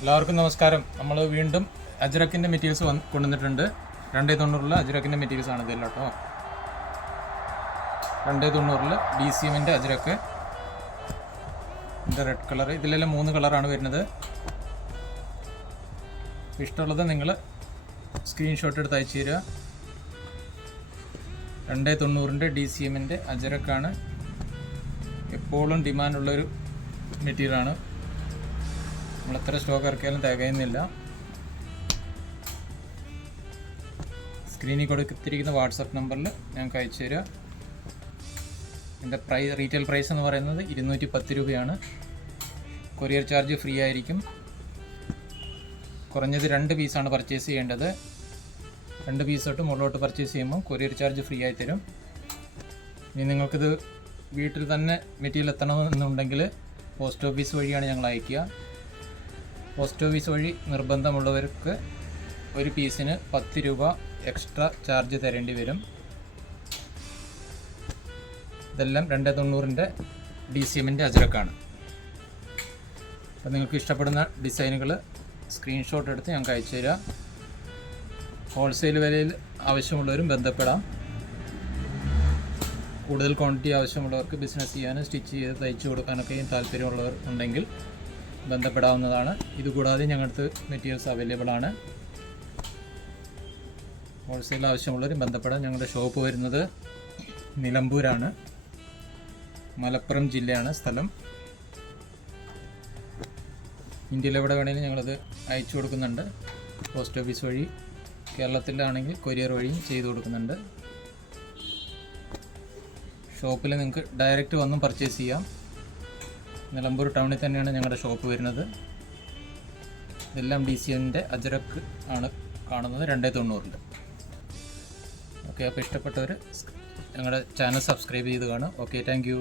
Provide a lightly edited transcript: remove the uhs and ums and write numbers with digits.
എല്ലാവർക്കും നമസ്കാരം. നമ്മൾ വീണ്ടും അജ്രക്കിൻ്റെ മെറ്റീരിയൽസ് കൊണ്ടുവന്നിട്ടുണ്ട്. 290 അജ്രക്കിൻ്റെ മെറ്റീരിയൽസ് ആണ് ഇതെല്ലാം കേട്ടോ. 290 DCMൻ്റെ അജ്രക്ക്, ഇതിൻ്റെ റെഡ് കളർ, ഇതിലെല്ലാം 3 കളറാണ് വരുന്നത്. ഇഷ്ടമുള്ളത് നിങ്ങൾ സ്ക്രീൻഷോട്ട് എടുത്ത് അയച്ചു തരിക. 290 DCMൻ്റെ അജ്രക്കാണ്. എപ്പോഴും ഡിമാൻഡുള്ളൊരു മെറ്റീരിയലാണ്. നമ്മളെത്ര സ്റ്റോക്ക് ഇറക്കിയാലും തികയുന്നില്ല. സ്ക്രീനിൽ കൊടുത്തിരിക്കുന്ന വാട്സപ്പ് നമ്പറിൽ ഞങ്ങൾക്ക് അയച്ചു തരിക. ഇതിൻ്റെ റീറ്റെയിൽ പ്രൈസ് എന്ന് പറയുന്നത് 210 രൂപയാണ്. കൊറിയർ ചാർജ് ഫ്രീ ആയിരിക്കും. കുറഞ്ഞത് 2 പീസാണ് പർച്ചേസ് ചെയ്യേണ്ടത്. 2 പീസ് തൊട്ട് മുകളിലോട്ട് പർച്ചേസ് ചെയ്യുമ്പോൾ കൊറിയർ ചാർജ് ഫ്രീ ആയി തരും. ഇനി നിങ്ങൾക്കിത് വീട്ടിൽ തന്നെ മെറ്റീരിയൽ എത്തണമെന്നുണ്ടെങ്കിൽ പോസ്റ്റ് ഓഫീസ് വഴിയാണ് ഞങ്ങൾ അയക്കുക. പോസ്റ്റ് ഓഫീസ് വഴി നിർബന്ധമുള്ളവർക്ക് ഒരു പീസിന് 10 രൂപ എക്സ്ട്രാ ചാർജ് തരേണ്ടി വരും. ഇതെല്ലാം 290 DCMൻ്റെ അജ്രക്കാണ്. അപ്പോൾ നിങ്ങൾക്ക് ഇഷ്ടപ്പെടുന്ന ഡിസൈനുകൾ സ്ക്രീൻഷോട്ട് എടുത്ത് ഞങ്ങൾക്ക് അയച്ചു തരിക. ഹോൾസെയിൽ വിലയിൽ ആവശ്യമുള്ളവരും ബന്ധപ്പെടാം. കൂടുതൽ ക്വാണ്ടിറ്റി ആവശ്യമുള്ളവർക്ക് ബിസിനസ് ചെയ്യാനും സ്റ്റിച്ച് ചെയ്ത് തയ്ച്ചു കൊടുക്കാനൊക്കെ താല്പര്യമുള്ളവർ ഉണ്ടെങ്കിൽ ബന്ധപ്പെടാവുന്നതാണ്. ഇതുകൂടാതെ ഞങ്ങൾക്ക് മെറ്റീരിയൽസ് അവൈലബിൾ ആണ്. ഹോൾസെയിൽ ആവശ്യമുള്ളവരും ബന്ധപ്പെടാം. ഞങ്ങളുടെ ഷോപ്പ് വരുന്നത് നിലമ്പൂരാണ്, മലപ്പുറം ജില്ലയാണ് സ്ഥലം. ഇന്ത്യയിൽ എവിടെ വേണമെങ്കിലും ഞങ്ങളത് അയച്ചു കൊടുക്കുന്നുണ്ട്. പോസ്റ്റ് ഓഫീസ് വഴി, കേരളത്തിലാണെങ്കിൽ കൊറിയർ വഴിയും ചെയ്തു കൊടുക്കുന്നുണ്ട്. ഷോപ്പിൽ നിങ്ങൾക്ക് ഡയറക്റ്റ് വന്നും പർച്ചേസ് ചെയ്യാം. നിലമ്പൂർ ടൗണിൽ തന്നെയാണ് ഞങ്ങളുടെ ഷോപ്പ് വരുന്നത്. ഇതെല്ലാം DCMൻ്റെ അജ്രക്ക് ആണ് കാണുന്നത്, 290. ഓക്കെ, അപ്പോൾ ഇഷ്ടപ്പെട്ടവർ ഞങ്ങളുടെ ചാനൽ സബ്സ്ക്രൈബ് ചെയ്ത് കാണും. Okay, thank you.